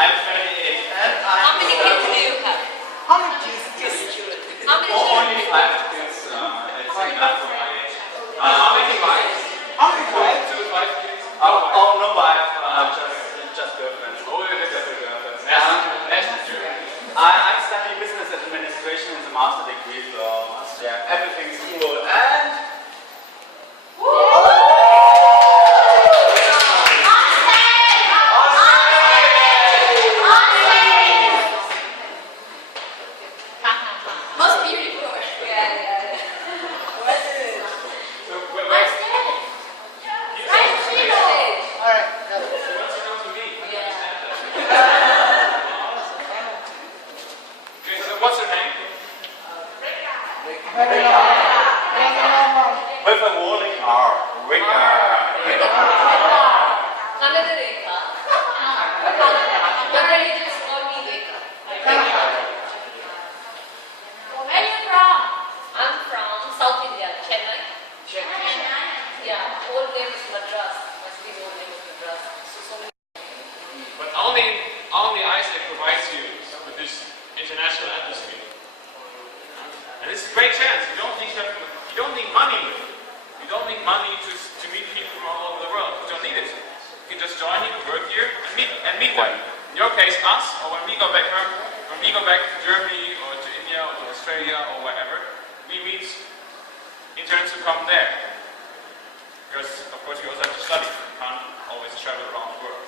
I'm 28 and How many kids do you have? How many kids? How many Only children? 5 kids. It's enough for my age. How many wives? How many wives? 2 to 5 kids. Oh, no wife. Just girlfriends. Oh, you just girlfriends. I'm studying business administration in the master degree, so yeah, everything's cool. And Most beautiful. Yeah. What is it? so where? Alright. What's it come to me? Okay, so what's your name? With a warning R. Another Rekha. Your religion is called me Rekha. Where are you from? I'm from South India, Chennai. Yeah, old name is Madras. My city old name is Madras. So many. But only Isaac provides you with this international atmosphere. And it's a great chance. You don't need money. You don't need money to meet people from all over the world. You don't need it. You can just join here, work here, and meet them. In your case, us, or when we go back home, when we go back to Germany or to India or to Australia or wherever, we meet interns who come there. Because of course you also have to study. You can't always travel around the world.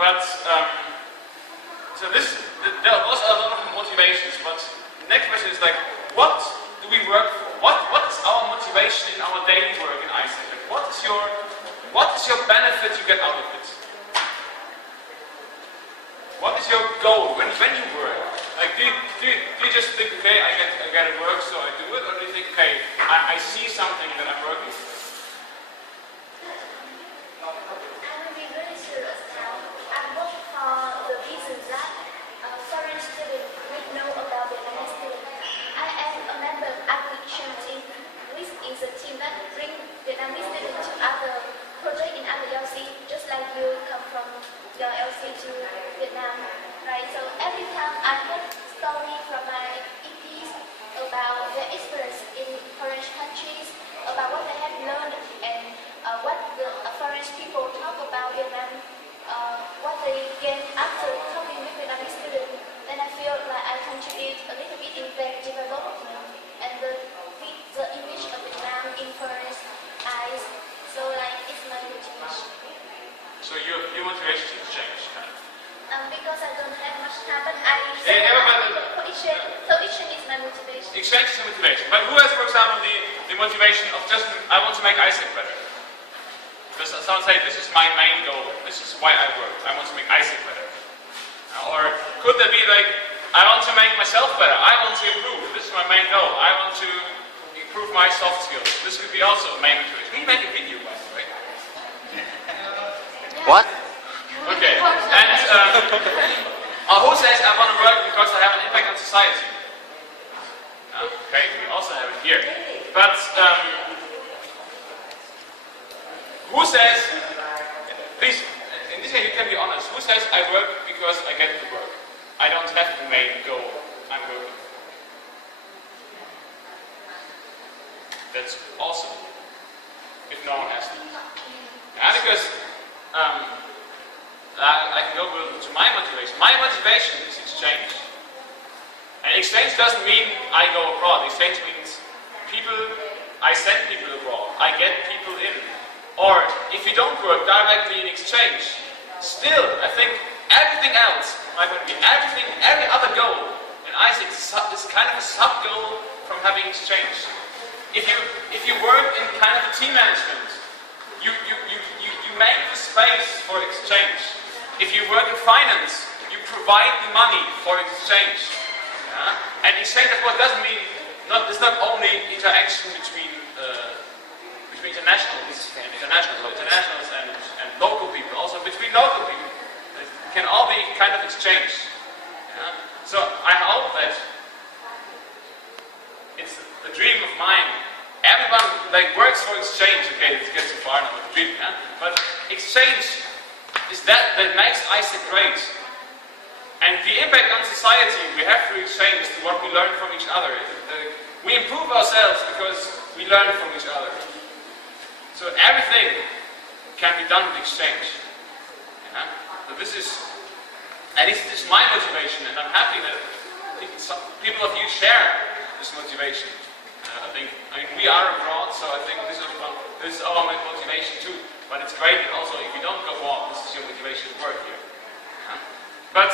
But so there was a lot of motivations. But the next question is like, what do we work for? What is our motivation in our daily work in Iceland? Like, what is your benefit you get out of it? What is your goal when you work? Like, do you just think, okay, I get to work, so I do it, or do you think, okay, I see something that I'm working for? I will be really serious now. I'm working for the reason that foreign students will know about Vietnamese students. I am a member of application team, which is a team that brings Vietnamese students to other projects in other LC, just like you come from your LC to Vietnam, right? So every time I heard stories from my EPs about their experience in foreign countries, about what they have learned and what the foreign people talk about Vietnam, what they gain after talking with Vietnamese students, then I feel like I contribute a little bit in their development and the image of Vietnam in foreign eyes. So like it's my motivation. So your motivation has changed, kind of. Because I don't have much time, but I say tuition is my motivation. Exchange is the motivation. But who has, for example, the motivation of just, I want to make Isaac better? Does someone say, this is my main goal, this is why I work, I want to make Isaac better? Or could there be like, I want to make myself better, I want to improve, this is my main goal, I want to improve my soft skills. This could be also a main motivation. Can you make a video, by the way? What? Okay. And who says I want to work because I have an impact on society? Okay, we also have it here. But who says, please, in this case you can be honest, who says I work because I get to work? I don't have the main goal I'm working for. That's awesome. If no one has to. Yeah, because I can go to my motivation. My motivation is exchange. And exchange doesn't mean I go abroad. Exchange means I send people abroad. I get people in. Or if you don't work directly in exchange, still, I think everything else, every other goal in ISIC is kind of a sub-goal from having exchange. If you work in kind of a team management, you make the space for exchange. If you work in finance, you provide the money for exchange. Yeah? And exchange, of course, doesn't mean it's not only interaction between internationals and local people, also between local people. It can all be kind of exchange. Yeah? So I hope that it's a dream of mine. Everyone works for exchange. Okay, let's get too far now with the dream, yeah? But exchange is that makes ISEC great. And the impact on society we have to exchange to what we learn from each other. We improve ourselves because we learn from each other. So everything can be done with exchange. Yeah? So this is, at least this is my motivation, and I'm happy that people of you share this motivation. I mean, we are abroad, so I think this is our motivation too. But it's great that also if you don't go abroad, this is your motivation to work here. Yeah? But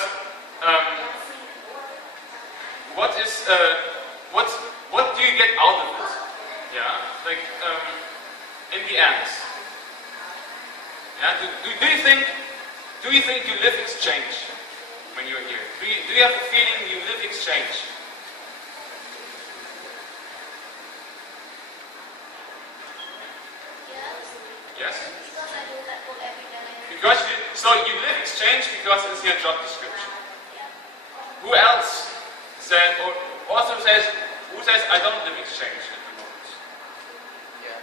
what do you get out of it? Yeah, like in the end. Yeah, do you think you live exchange when you're here? Do you have a feeling you live exchange? Yes? Because I do that work every day. Because so you live exchange because it's your job description. Who else said, or also says, who says I don't live exchange at the moment? Yeah,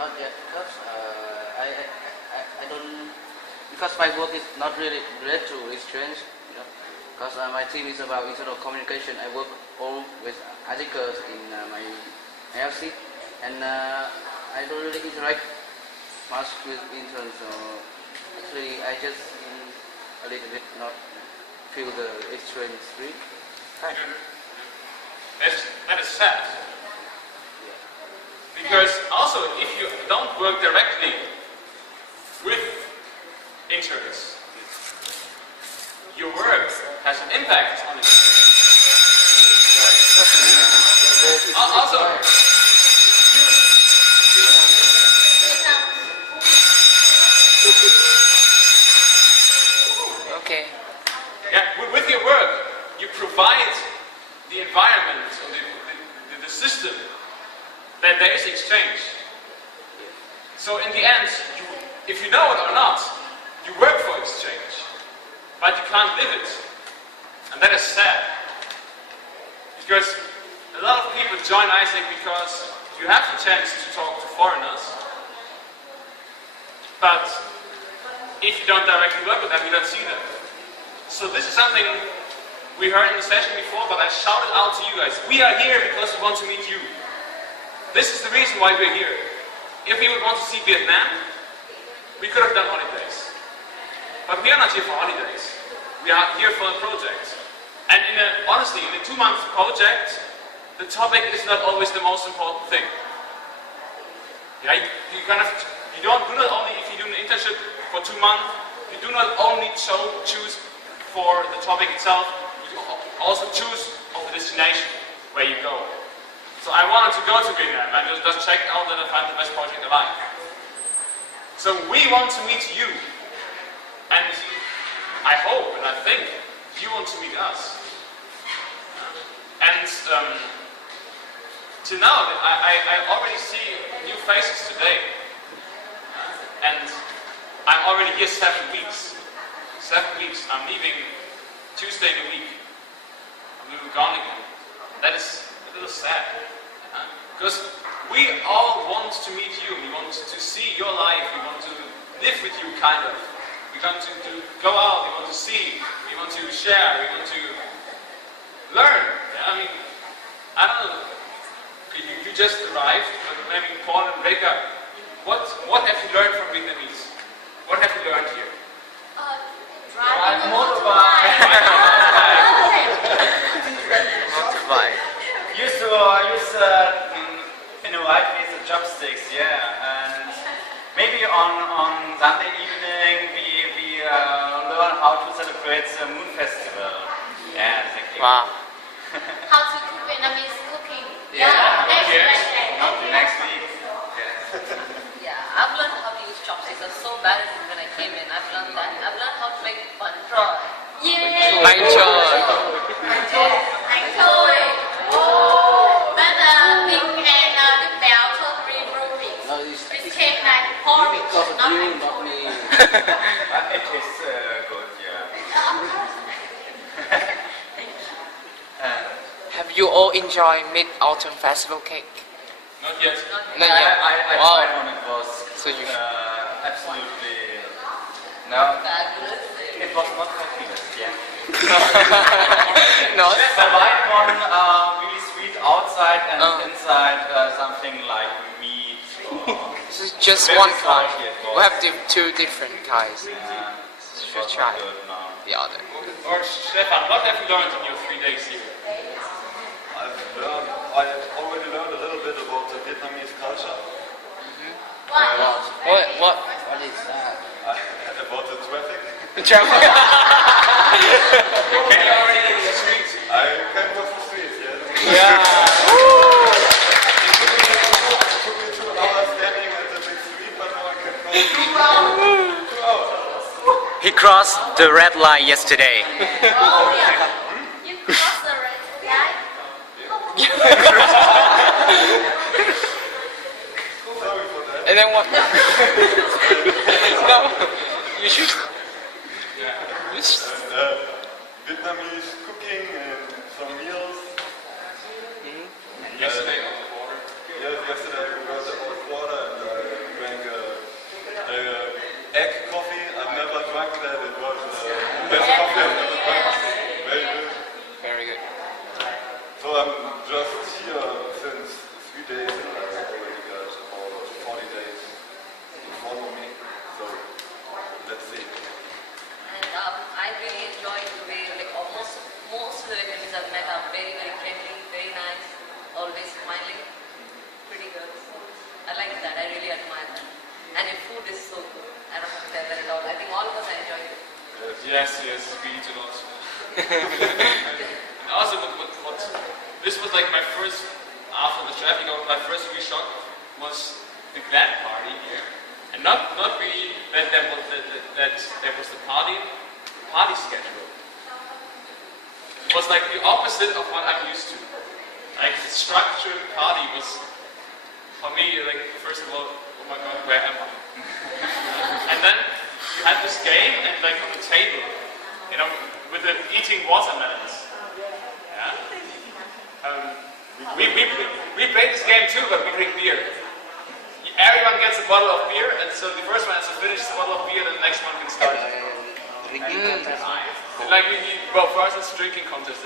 not yet, because I don't, because my work is not really related to exchange, you know, because my team is about internal communication. I work all with articles in my IFC, and I don't really interact much with interns, so actually I just a little bit not feel the exchange spirit. That is sad. Because also if you don't work directly with interns, your work has an impact on it. Also, Okay. yeah, with your work, you provide the environment or the system that there is exchange. So in the end, if you know it or not, you work for exchange, but you can't live it. And that is sad. Because a lot of people join ISEC because you have the chance to talk to foreigners, but if you don't directly work with them, you don't see them. So this is something we heard in the session before, but I shouted out to you guys. We are here because we want to meet you. This is the reason why we're here. If we would want to see Vietnam, we could have done holidays. But we are not here for holidays. We are here for a project. And honestly, in a 2-month project, the topic is not always the most important thing. Yeah, you do not only, if you do an internship for 2 months, you do not only choose for the topic itself, you also choose of the destination where you go. So I wanted to go to Vietnam and just check out that I found the best project alive. So we want to meet you, and I hope and I think you want to meet us. And till now, I already see new faces today, and I'm already here 7 weeks. 7 weeks. I'm leaving Tuesday in a week. I'm leaving gone again. That is a little sad. Because we all want to meet you. We want to see your life. We want to live with you, kind of. We want to go out. We want to see. We want to share. We want to learn. I mean, I don't know. You just arrived, but maybe Paul and Rebecca, what have you learned from Vietnamese? What have you learned here? Driving a motorbike. Motorbike. Used to use white with the chopsticks, yeah, and maybe on Sunday evening we learn how to celebrate the Moon Festival. Yeah, exactly. Wow. How to cook Vietnamese cooking. Yeah. Next Yes. Wednesday. Next week. Yeah, I've learned how to use chopsticks. I was so bad at it when I came in. I've learned that. I've learned how to make bun choy. Yay! Bánh trôi. Bánh trôi. But Bing and Đức Béo totally improved it. No, it's It came like porridge, because of not you, bánh not trôi. me. It tastes good, yeah. Have you all enjoyed Mid-Autumn Festival cake? Not yet. Not yet. I Wow. tried one. It was So you- absolutely No, Fabulous. it was not happiness, yeah. No. The white one, really sweet outside and Oh. inside something like meat or... This is just Very one kind. salty it was. We have two different kinds. It was try not good, no. the other. Or Stefan, what have you learned in your 3 days here? I already learned a little bit about the Vietnamese culture, What? What is that? about the traffic. Travel. Can you already in the streets? I came off the streets, yes. Yeah. It took me 2 hours standing at the big street, but now I can cross 2 hours. He crossed the red line yesterday. Oh, yeah. You cross the red line? Sorry for that. And then what? No. You should. You should. Vietnamese cooking and some meals. Yesterday on the border. Yes, yesterday we were at the old quarter and I drank egg coffee. I've never drunk that. It was the best coffee I've ever drunk. Very good. Very good. So I'm just here since 3 days and I already got about 40 days to follow me. So let's see. And I really enjoyed the way, like most of the Vietnamese I've met are very, very friendly, very nice, always smiling, pretty good. I like that. I really admire that. And your food is so good. I don't have to tell that at all. I think all of us enjoy it. Yes, we eat a lot. And also, this was like my first, after the traffic, my first real shock was the glad party here. And not really that there was the party schedule. It was like the opposite of what I'm used to. Like the structured party was, for me, like first of all, oh my god, where am I? And then you had this game and like on the table, you know, with the eating watermelons. Yeah. We played this game too, but we drink beer. Everyone gets a bottle of beer, and so the first one has to finish the bottle of beer, then the next one can start. Drinking contest. Like well, for us it's a drinking contest.